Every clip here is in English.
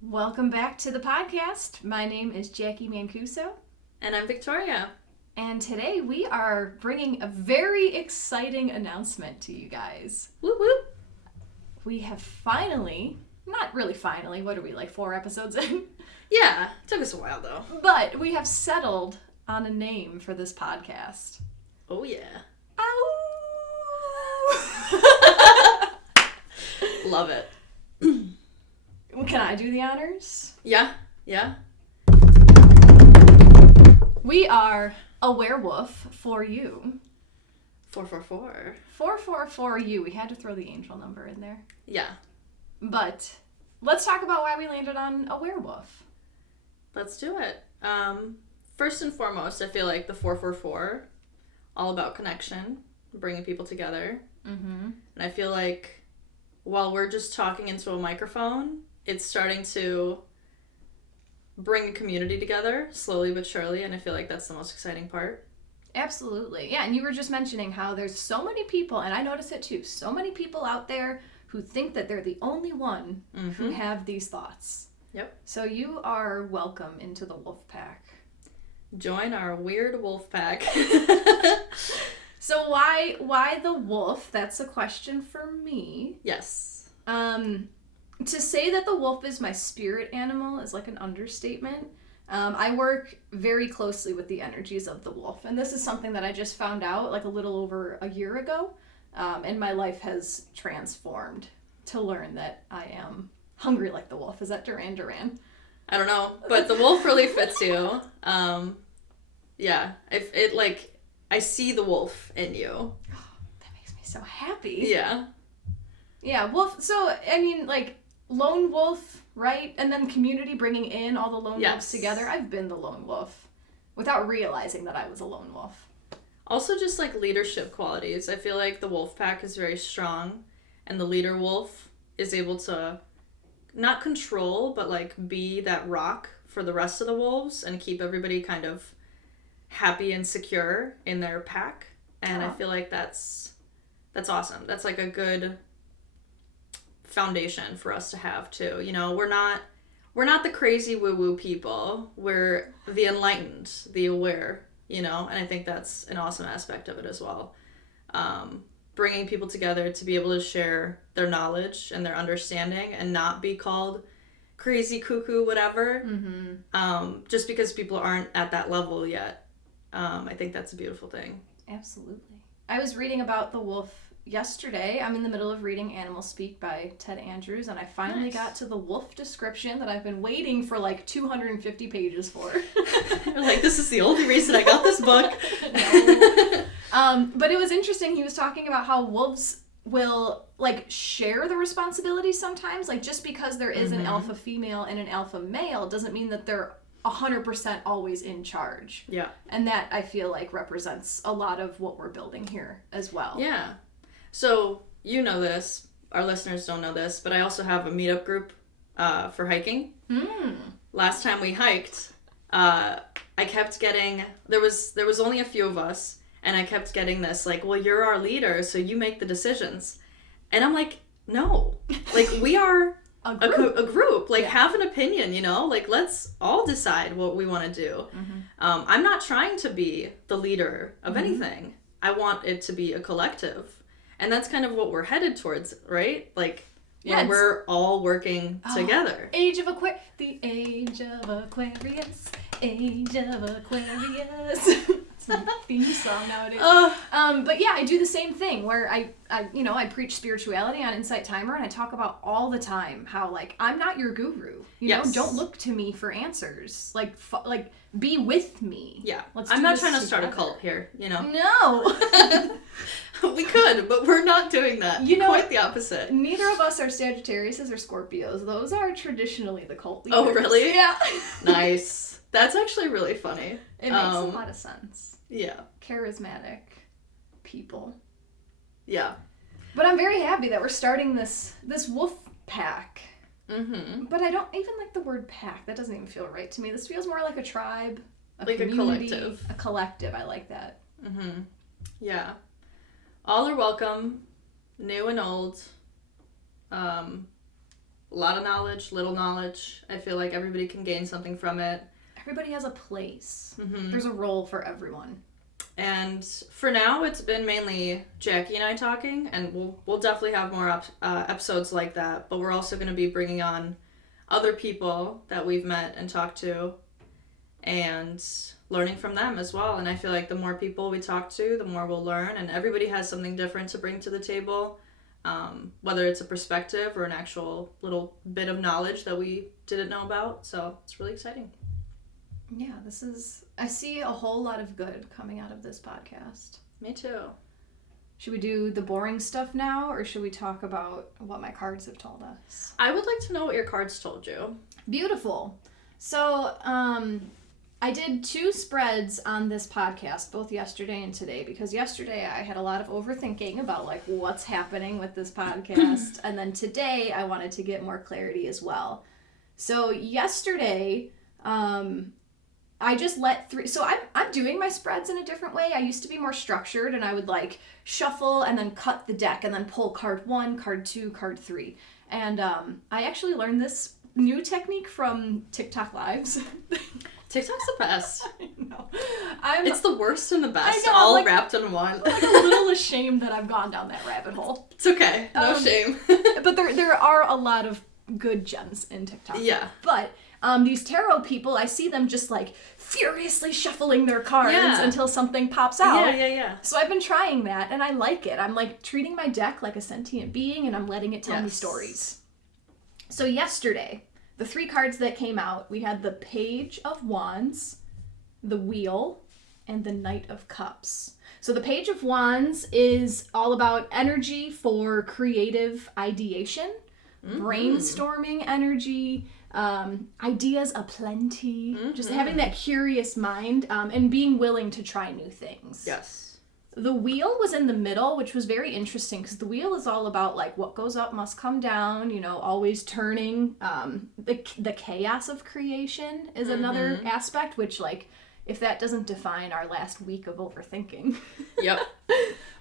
Welcome back to the podcast. My name is Jacqui Mancuso. And I'm Viktoryia. And today we are bringing a very exciting announcement to you guys. Whoop whoop. We have finally, not really finally, what are we, like 4 episodes in? Yeah, it took us a while though. But we have settled on a name for this podcast. Oh yeah. Ow! Love it. Can I do the honors? Yeah. We are AwareWolf for you. 444. 444 you. We had to throw the angel number in there. Yeah. But let's talk about why we landed on AwareWolf. Let's do it. First and foremost, I feel like the 444, all about connection, bringing people together. Mm-hmm. And I feel like while we're just talking into a microphone, it's starting to bring a community together slowly but surely, and I feel like that's the most exciting part. Absolutely. Yeah, and you were just mentioning how there's so many people, and I notice it too, so many people out there who think that they're the only one who have these thoughts. Yep. So you are welcome into the wolf pack. Join our weird wolf pack. So why the wolf? That's a question for me. Yes. To say that the wolf is my spirit animal is like an understatement. I work very closely with the energies of the wolf, and this is something that I just found out like a little over a year ago, and my life has transformed to learn that I am hungry like the wolf. Is that Duran Duran? I don't know, but the wolf really fits you. Yeah, if it like I see the wolf in you. That makes me so happy. Yeah. Yeah, wolf. So I mean, like lone wolf, right? And then community bringing in all the lone wolves together. I've been the lone wolf without realizing that I was a lone wolf. Also, just like leadership qualities. I feel like the wolf pack is very strong, and the leader wolf is able to not control, but like be that rock for the rest of the wolves and keep everybody kind of happy and secure in their pack. And I feel like that's awesome. That's like a good foundation for us to have too. You know, we're not the crazy woo-woo people. We're the enlightened, the aware, you know, and I think that's an awesome aspect of it as well. Bringing people together to be able to share their knowledge and their understanding and not be called crazy, cuckoo, whatever, just because people aren't at that level yet. I think that's a beautiful thing. Absolutely. I was reading about the wolf yesterday. I'm in the middle of reading Animal Speak by Ted Andrews, and I finally got to the wolf description that I've been waiting for like 250 pages for. You're like, this is the only reason I got this book. No. But it was interesting. He was talking about how wolves will like share the responsibility sometimes. Like just because there is an alpha female and an alpha male doesn't mean that they're 100% always in charge. Yeah. And that I feel like represents a lot of what we're building here as well. Yeah. So, you know this, our listeners don't know this, but I also have a meetup group for hiking. Last time we hiked, I kept getting, there was only a few of us, and I kept getting this, like, well, you're our leader, so you make the decisions. And I'm like, no. Like, we are a group. Like, have an opinion, you know? Like, let's all decide what we want to do. I'm not trying to be the leader of anything. I want it to be a collective. And that's kind of what we're headed towards, right? Like, when we're all working together. The age of Aquarius. Age of Aquarius. It's my theme song nowadays. But yeah, I do the same thing where I preach spirituality on Insight Timer, and I talk about all the time how like I'm not your guru. You know, don't look to me for answers. Like be with me. Yeah. I'm not trying to start a cult here, you know. No. We could, but we're not doing that. You know, quite the opposite. Neither of us are Sagittariuses or Scorpios. Those are traditionally the cult leaders. Oh, really? Yeah. Nice. That's actually really funny. It makes a lot of sense. Yeah. Charismatic people. Yeah. But I'm very happy that we're starting this wolf pack. But I don't even like the word pack. That doesn't even feel right to me. This feels more like a tribe, like community, a collective. A collective. I like that. Yeah. All are welcome, new and old. a lot of knowledge, little knowledge. I feel like everybody can gain something from it. Everybody has a place. There's a role for everyone. And for now, it's been mainly Jacqui and I talking, and we'll definitely have more episodes like that. But we're also going to be bringing on other people that we've met and talked to, and learning from them as well. And I feel like the more people we talk to, the more we'll learn, and everybody has something different to bring to the table, whether it's a perspective or an actual little bit of knowledge that we didn't know about. So it's really exciting. Yeah, I see a whole lot of good coming out of this podcast. Me too. Should we do the boring stuff now, or should we talk about what my cards have told us? I would like to know what your cards told you. Beautiful. So, I did 2 spreads on this podcast, both yesterday and today, because yesterday I had a lot of overthinking about, like, what's happening with this podcast, and then today I wanted to get more clarity as well. So, yesterday, I just let 3... So I'm doing my spreads in a different way. I used to be more structured, and I would, like, shuffle and then cut the deck and then pull card 1, card 2, card 3. And I actually learned this new technique from TikTok Lives. TikTok's the best. I know. It's the worst and the best, I know, all like, wrapped in one. I'm like a little ashamed that I've gone down that rabbit hole. It's okay. No shame. But there are a lot of good gems in TikTok. Yeah. But these tarot people, I see them just, like, furiously shuffling their cards until something pops out. Yeah. So I've been trying that, and I like it. I'm, like, treating my deck like a sentient being, and I'm letting it tell me stories. So yesterday, the 3 cards that came out, we had the Page of Wands, the Wheel, and the Knight of Cups. So the Page of Wands is all about energy for creative ideation, brainstorming energy, ideas aplenty, just having that curious mind, and being willing to try new things. Yes. The Wheel was in the middle, which was very interesting, because the Wheel is all about, like, what goes up must come down, you know, always turning. The chaos of creation is another aspect, which, like, if that doesn't define our last week of overthinking. Yep.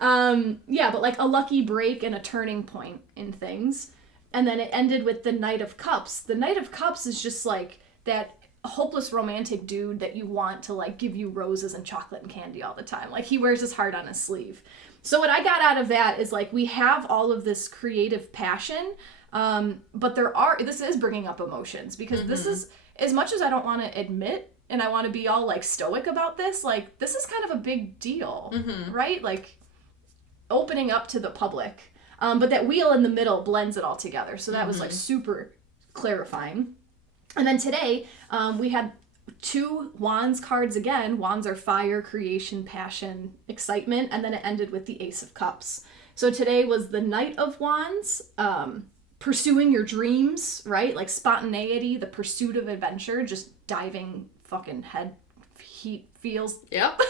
Yeah, but, like, a lucky break and a turning point in things. And then it ended with the Knight of Cups. The Knight of Cups is just, like, that hopeless romantic dude that you want to, like, give you roses and chocolate and candy all the time. Like, he wears his heart on his sleeve. So what I got out of that is, like, we have all of this creative passion, but this is bringing up emotions, because this is, as much as I don't want to admit, and I want to be all, like, stoic about this, like, this is kind of a big deal, right? Like, opening up to the public. But that Wheel in the middle blends it all together. So that was, like, super clarifying. And then today, we had 2 Wands cards again. Wands are fire, creation, passion, excitement. And then it ended with the Ace of Cups. So today was the Knight of Wands, pursuing your dreams, right? Like, spontaneity, the pursuit of adventure, just diving fucking head, heat, feels. Yep.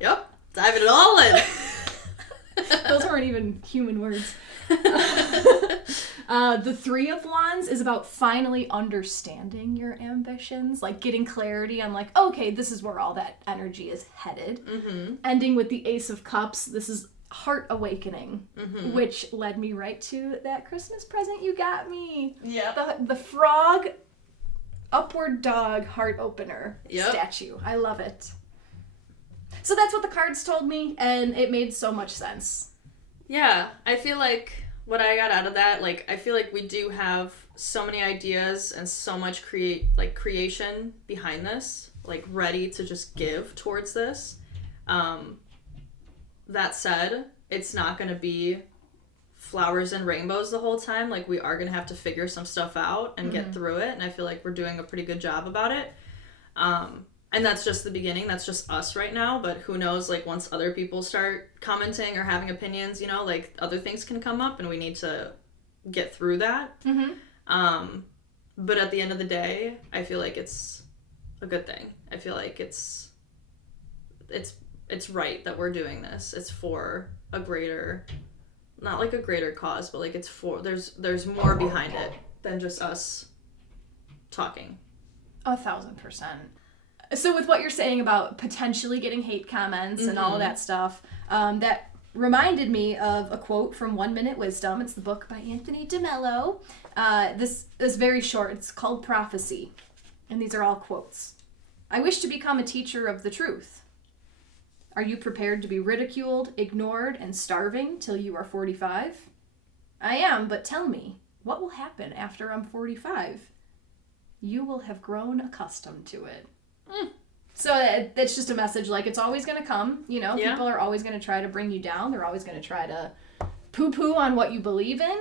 Yep. Diving it all in. Those weren't even human words. The 3 of Wands is about finally understanding your ambitions, like getting clarity on, like, okay, this is where all that energy is headed. Ending with the Ace of Cups, this is heart awakening, which led me right to that Christmas present you got me. Yeah. The frog, upward dog heart opener statue. I love it. So that's what the cards told me, and it made so much sense. Yeah, I feel like what I got out of that, like, I feel like we do have so many ideas and so much creation behind this, like, ready to just give towards this. That said, it's not going to be flowers and rainbows the whole time. Like, we are going to have to figure some stuff out and get through it, and I feel like we're doing a pretty good job about it. And that's just the beginning. That's just us right now. But who knows, like, once other people start commenting or having opinions, you know, like, other things can come up and we need to get through that. But at the end of the day, I feel like it's a good thing. I feel like it's right that we're doing this. It's for a greater, not like a greater cause, but, like, it's for, there's more behind it than just us talking. 1,000%. So with what you're saying about potentially getting hate comments and all of that stuff, that reminded me of a quote from 1 Minute Wisdom. It's the book by Anthony DeMello. This is very short. It's called Prophecy. And these are all quotes. I wish to become a teacher of the truth. Are you prepared to be ridiculed, ignored, and starving till you are 45? I am, but tell me, what will happen after I'm 45? You will have grown accustomed to it. So it's just a message, like, it's always going to come. You know, people are always going to try to bring you down. They're always going to try to poo-poo on what you believe in.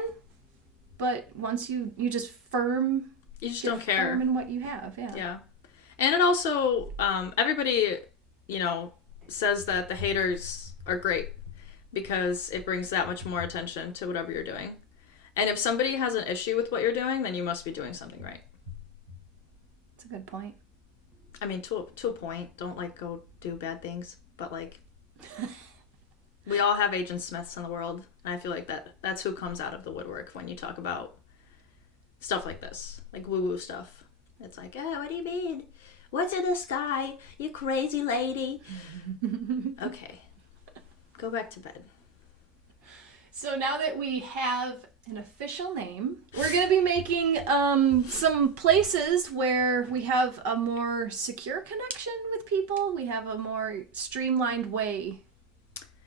But once you just firm... You just don't care. Firm in what you have, Yeah. And it also, everybody, you know, says that the haters are great because it brings that much more attention to whatever you're doing. And if somebody has an issue with what you're doing, then you must be doing something right. That's a good point. I mean, to a point. Don't, like, go do bad things. But, like, we all have Agent Smiths in the world. And I feel like that's who comes out of the woodwork when you talk about stuff like this. Like, woo-woo stuff. It's like, oh, what do you mean? What's in the sky, you crazy lady? Okay. Go back to bed. So now that we have an official name, we're going to be making some places where we have a more secure connection with people. We have a more streamlined way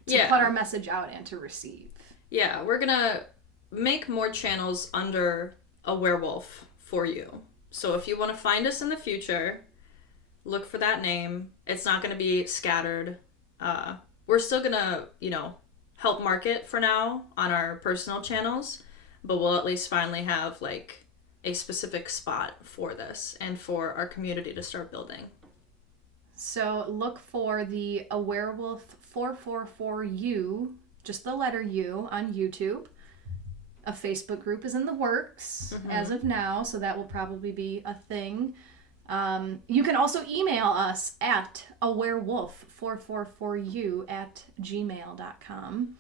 to put our message out and to receive. Yeah, we're going to make more channels under AwareWolf for you. So if you want to find us in the future, look for that name. It's not going to be scattered. We're still going to, you know, help market for now on our personal channels, but we'll at least finally have, like, a specific spot for this and for our community to start building. So look for the AwareWolf 444U, just the letter U, on YouTube. A Facebook group is in the works as of now, so that will probably be a thing. You can also email us at awarewolf444u@gmail.com.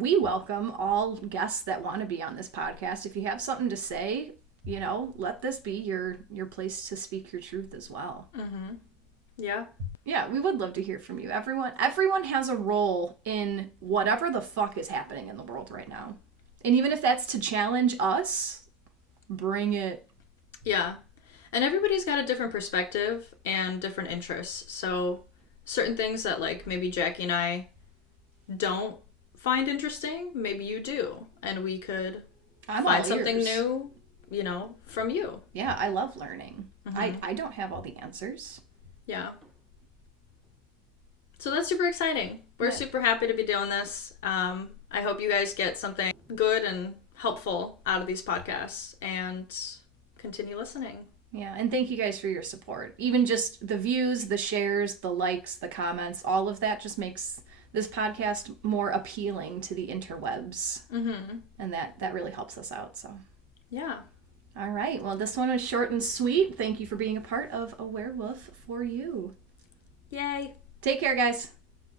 We welcome all guests that want to be on this podcast. If you have something to say, you know, let this be your place to speak your truth as well. Mm-hmm. Yeah. Yeah, we would love to hear from you. Everyone has a role in whatever the fuck is happening in the world right now. And even if that's to challenge us, bring it. Yeah. And everybody's got a different perspective and different interests. So certain things that, like, maybe Jacqui and I don't find interesting, maybe you do. And we could find something new, you know, from you. Yeah, I love learning. I don't have all the answers. Yeah. So that's super exciting. We're super happy to be doing this. I hope you guys get something good and helpful out of these podcasts and continue listening. Yeah, and thank you guys for your support. Even just the views, the shares, the likes, the comments, all of that just makes this podcast more appealing to the interwebs. And that really helps us out, so. Yeah. All right, well, this one was short and sweet. Thank you for being a part of AwareWolf for you. Yay. Take care, guys.